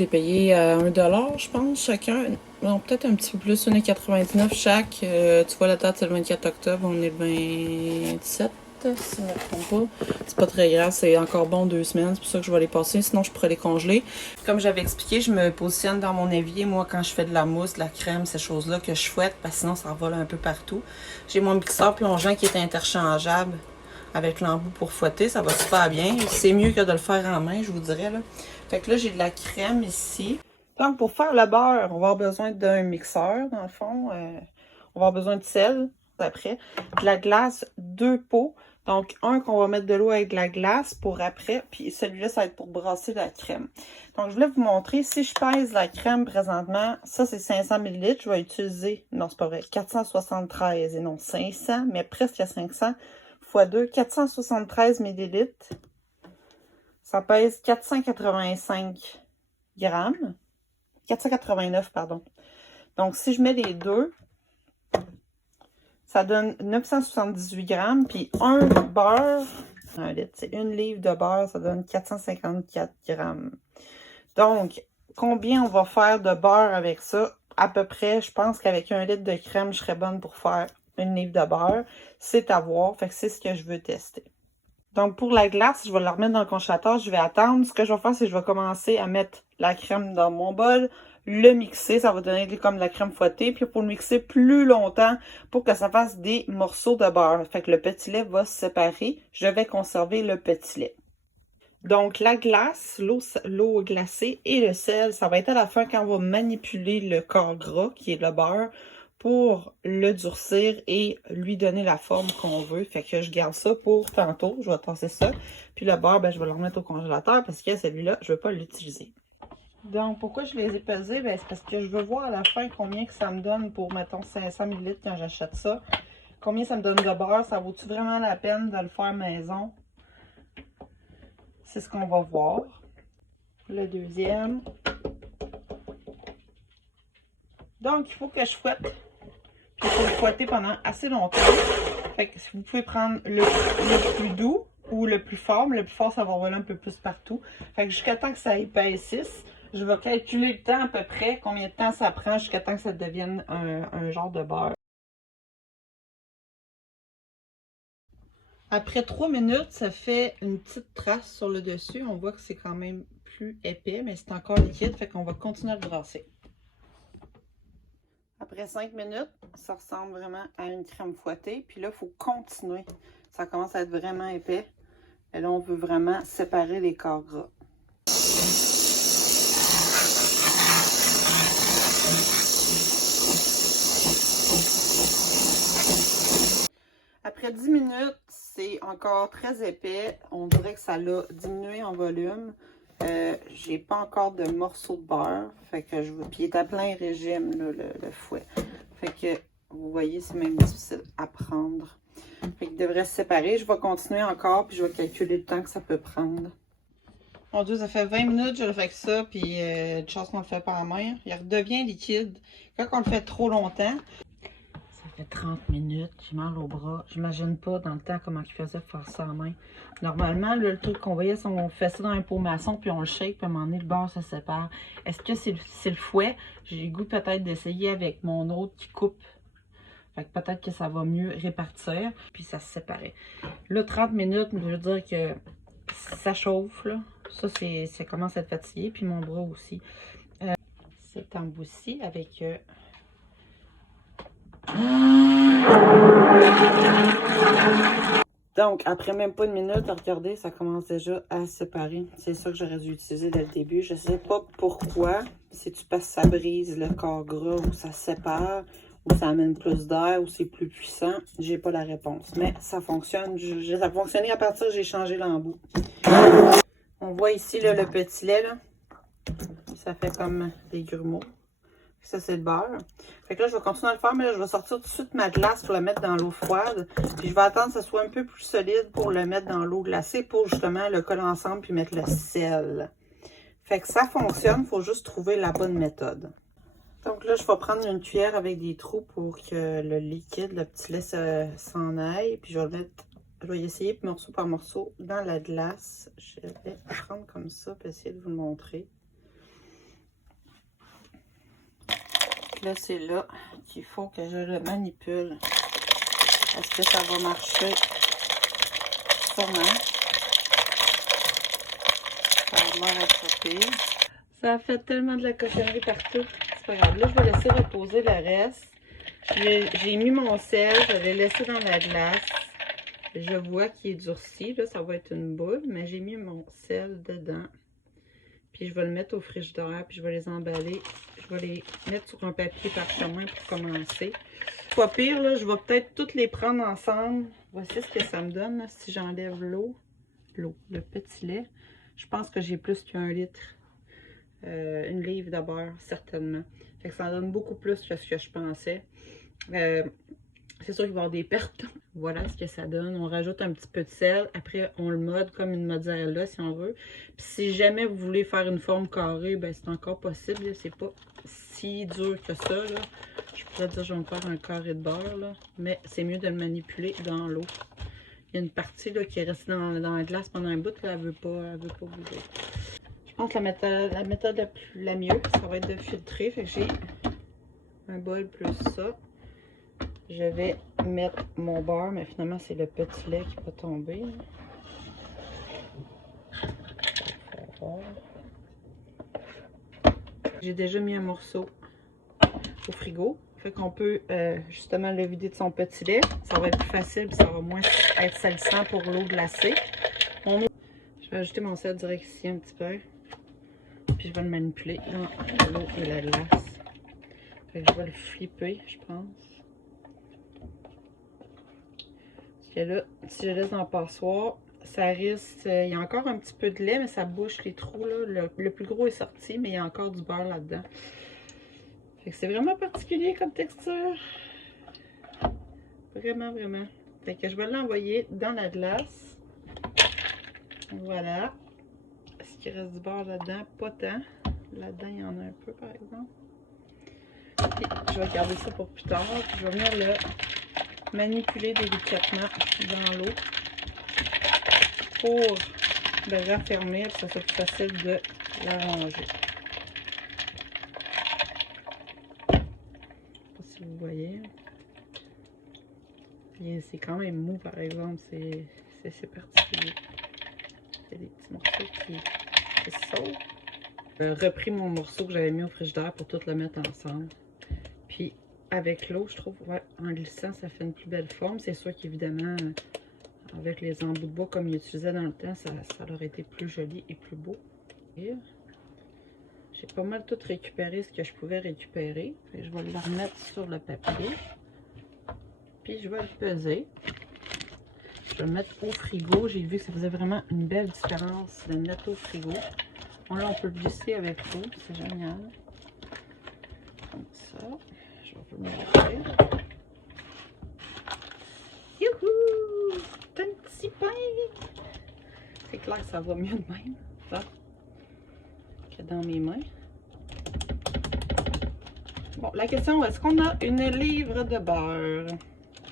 l'ai payé à 1 $ je pense, chacun. Non, peut-être un petit peu plus, 1,99 chaque. Tu vois, la date, c'est le 24 octobre, on est le 27, si je ne me trompe pas. C'est pas très grave, c'est encore bon 2 semaines, c'est pour ça que je vais les passer, sinon je pourrais les congeler. Comme j'avais expliqué, je me positionne dans mon évier, moi, quand je fais de la mousse, de la crème, ces choses-là que je fouette, parce que sinon ça revole un peu partout. J'ai mon mixeur plongeant qui est interchangeable avec l'embout pour fouetter, ça va super bien. C'est mieux que de le faire en main, je vous dirais, là. Fait que là, j'ai de la crème ici. Donc, pour faire le beurre, on va avoir besoin d'un mixeur, dans le fond. On va avoir besoin de sel, après. De la glace, 2 pots. Donc, un qu'on va mettre de l'eau avec de la glace pour après. Puis celui-là, ça va être pour brasser la crème. Donc, je voulais vous montrer. Si je pèse la crème présentement, ça, c'est 500 ml. Je vais utiliser, non, c'est pas vrai, 473 et non 500, mais presque à 500 x 2, 473 ml. Ça pèse 485 grammes. 489, pardon. Donc, si je mets les deux, ça donne 978 grammes. Puis un beurre, 1 litre, c'est 1 livre de beurre, ça donne 454 grammes. Donc, combien on va faire de beurre avec ça? À peu près, je pense qu'avec 1 litre de crème, je serais bonne pour faire 1 livre de beurre. C'est à voir, fait que c'est ce que je veux tester. Donc, pour la glace, je vais la remettre dans le congélateur. Je vais attendre. Ce que je vais faire, c'est que je vais commencer à mettre la crème dans mon bol, le mixer. Ça va donner comme de la crème fouettée. Puis, pour le mixer plus longtemps, pour que ça fasse des morceaux de beurre. Fait que le petit lait va se séparer. Je vais conserver le petit lait. Donc, la glace, l'eau glacée et le sel, ça va être à la fin quand on va manipuler le corps gras, qui est le beurre, pour le durcir et lui donner la forme qu'on veut. Fait que je garde ça pour tantôt. Je vais tasser ça. Puis le beurre, ben, je vais le remettre au congélateur parce que celui-là, je ne veux pas l'utiliser. Donc, pourquoi je les ai pesés? Ben, c'est parce que je veux voir à la fin combien que ça me donne pour, mettons, 500 ml quand j'achète ça. Combien ça me donne de beurre? Ça vaut-tu vraiment la peine de le faire maison? C'est ce qu'on va voir. Le deuxième. Donc, il faut que je fouette. Puis, il faut le fouetter pendant assez longtemps. Fait que vous pouvez prendre le plus doux ou le plus fort. Mais le plus fort, ça va voler un peu plus partout. Fait que jusqu'à temps que ça épaississe, je vais calculer le temps à peu près, combien de temps ça prend jusqu'à temps que ça devienne un genre de beurre. Après 3 minutes, ça fait une petite trace sur le dessus. On voit que c'est quand même plus épais, mais c'est encore liquide. Fait qu'on va continuer à le brasser. Après 5 minutes, ça ressemble vraiment à une crème fouettée. Puis là, il faut continuer. Ça commence à être vraiment épais. Et là, on veut vraiment séparer les corps gras. Après 10 minutes, c'est encore très épais. On dirait que ça l'a diminué en volume. J'ai pas encore de morceaux de beurre. Fait que je veux. Puis il est à plein régime, là, le fouet. Fait que vous voyez, c'est même difficile à prendre. Fait qu'il devrait se séparer. Je vais continuer encore, puis je vais calculer le temps que ça peut prendre. Mon Dieu, ça fait 20 minutes que je le fais que ça, puis une chance qu'on le fait pas en main. Il redevient liquide. Quand on le fait trop longtemps, ça fait 30 minutes, j'ai mal au bras. J'imagine pas dans le temps comment il faisait pour faire ça en main. Normalement, là, le truc qu'on voyait, c'est qu'on fait ça dans un pot maçon, puis on le shake, puis à un moment donné, le beurre se sépare. Est-ce que c'est le fouet? J'ai le goût peut-être d'essayer avec mon autre qui coupe. Fait que peut-être que ça va mieux répartir, puis ça se séparait. Là, 30 minutes, je veux dire que ça chauffe, là. Ça, ça commence à être fatigué, puis mon bras aussi. C'est emboussi avec... Donc, après même pas une minute, regardez, ça commence déjà à se séparer. C'est ça que j'aurais dû utiliser dès le début. Je sais pas pourquoi. Si-tu parce que ça brise le corps gras ou ça sépare ou ça amène plus d'air ou c'est plus puissant, j'ai pas la réponse. Mais ça fonctionne. Ça a fonctionné à partir que j'ai changé l'embout. On voit ici là, le petit lait, là. Ça fait comme des grumeaux. Ça, c'est le beurre. Fait que là, je vais continuer à le faire, mais là, je vais sortir tout de suite ma glace pour la mettre dans l'eau froide. Puis je vais attendre que ça soit un peu plus solide pour le mettre dans l'eau glacée pour justement le coller ensemble puis mettre le sel. Fait que ça fonctionne, il faut juste trouver la bonne méthode. Donc là, je vais prendre une cuillère avec des trous pour que le liquide, le petit lait s'en aille. Puis je vais le mettre, je vais essayer morceau par morceau dans la glace. Je vais prendre comme ça pour essayer de vous le montrer. que là, c'est là qu'il faut que je le manipule. Est-ce que ça va marcher? Sûrement. Ça a l'air d'être pas pire. Ça a fait tellement de la cochonnerie partout. C'est pas grave. Là, je vais laisser reposer le reste. J'ai mis mon sel, je l'ai laissé dans la glace. Je vois qu'il est durci. Là, ça va être une boule, mais j'ai mis mon sel dedans. Puis je vais le mettre au frigidaire, puis je vais les emballer. Je vais les mettre sur un papier parchemin pour commencer. Pas pire, là, je vais peut-être toutes les prendre ensemble. Voici ce que ça me donne, là, si j'enlève le petit lait. Je pense que j'ai plus qu'1 litre. 1 livre de beurre, certainement. Fait que ça en donne beaucoup plus que ce que je pensais. C'est sûr qu'il va y avoir des pertes. Voilà ce que ça donne. On rajoute un petit peu de sel. Après, on le mode comme une mozzarella si on veut. Puis si jamais vous voulez faire une forme carrée, ben c'est encore possible. C'est pas si dur que ça, là. Je pourrais dire je vais me faire un carré de beurre, là. Mais c'est mieux de le manipuler dans l'eau. Il y a une partie là, qui est restée dans la glace pendant un bout. Là, elle veut pas bouger. Je pense que la méthode la mieux, ça va être de filtrer. Fait que j'ai un bol plus ça. Je vais mettre mon beurre, mais finalement, c'est le petit lait qui va tomber. J'ai déjà mis un morceau au frigo. Fait qu'on peut justement le vider de son petit lait. Ça va être plus facile, puis ça va moins être salissant pour l'eau glacée. Je vais ajouter mon sel direct ici un petit peu. Puis je vais le manipuler dans l'eau et la glace. Fait que je vais le flipper, je pense. Parce que là, si je laisse dans le passoire, ça risque... il y a encore un petit peu de lait, mais ça bouche les trous, là. Le plus gros est sorti, mais il y a encore du beurre là-dedans. Fait que c'est vraiment particulier comme texture. Vraiment, vraiment. Fait que je vais l'envoyer dans la glace. Voilà. Est-ce qu'il reste du beurre là-dedans? Pas tant. Là-dedans, il y en a un peu, par exemple. Puis, je vais garder ça pour plus tard. Puis, je vais venir le manipuler délicatement dans l'eau pour le raffermir, pour que ça soit plus facile de l'arranger. Je ne sais pas si vous voyez. C'est quand même mou, par exemple. C'est particulier. Il y a des petits morceaux qui sautent. J'ai repris mon morceau que j'avais mis au frigidaire pour tout le mettre ensemble. Puis avec l'eau, je trouve, ouais, en glissant, ça fait une plus belle forme. C'est sûr qu'évidemment, avec les embouts de bois comme ils utilisaient dans le temps, ça aurait été plus joli et plus beau. J'ai pas mal tout récupéré ce que je pouvais récupérer. Je vais le remettre sur le papier. Puis je vais le peser. Je vais le mettre au frigo. J'ai vu que ça faisait vraiment une belle différence de le mettre au frigo. Bon, là, on peut le glisser avec l'eau. C'est génial. Comme ça. Je vais vous le montrer. Youhou! C'est un petit pain! C'est clair que ça va mieux de même, ça, que dans mes mains. Bon, la question, est-ce qu'on a une livre de beurre?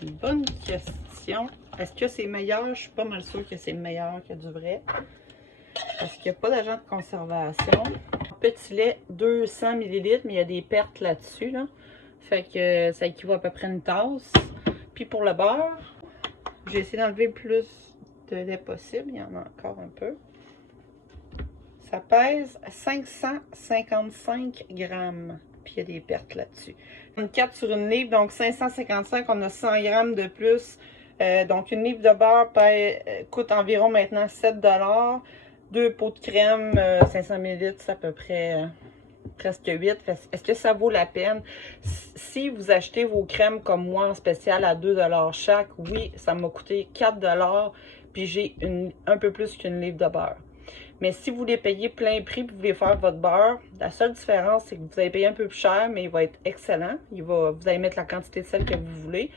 Une bonne question. Est-ce que c'est meilleur? Je suis pas mal sûre que c'est meilleur que du vrai. Parce qu'il n'y a pas d'agent de conservation. Petit lait, 200 ml, mais il y a des pertes là-dessus, là. Fait que ça équivaut à peu près une tasse. Puis pour le beurre, j'ai essayé d'enlever le plus de lait possible. Il y en a encore un peu. Ça pèse 555 grammes. Puis il y a des pertes là-dessus. Une 4 sur une livre, donc 555, on a 100 grammes de plus. Donc une livre de beurre coûte environ maintenant 7 $. 2 pots de crème, 500 ml, c'est à peu près presque 8. Est-ce que ça vaut la peine? Si vous achetez vos crèmes comme moi en spécial à 2 $ chaque, oui, ça m'a coûté 4 $. Puis j'ai un peu plus qu'une livre de beurre. Mais si vous voulez payer plein prix et vous voulez faire votre beurre, la seule différence, c'est que vous allez payer un peu plus cher, mais il va être excellent. Vous allez mettre la quantité de sel que vous voulez.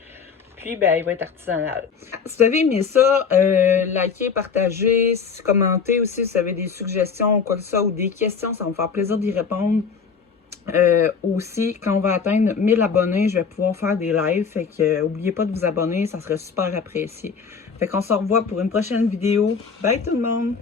Puis, ben, il va être artisanal. Si vous avez aimé ça, likez, partagez, commentez aussi si vous avez des suggestions ou quoi que ça, ou des questions, ça va me faire plaisir d'y répondre. Aussi, quand on va atteindre 1000 abonnés, je vais pouvoir faire des lives. Fait que, n'oubliez pas de vous abonner, ça serait super apprécié. Fait qu'on se revoit pour une prochaine vidéo. Bye tout le monde!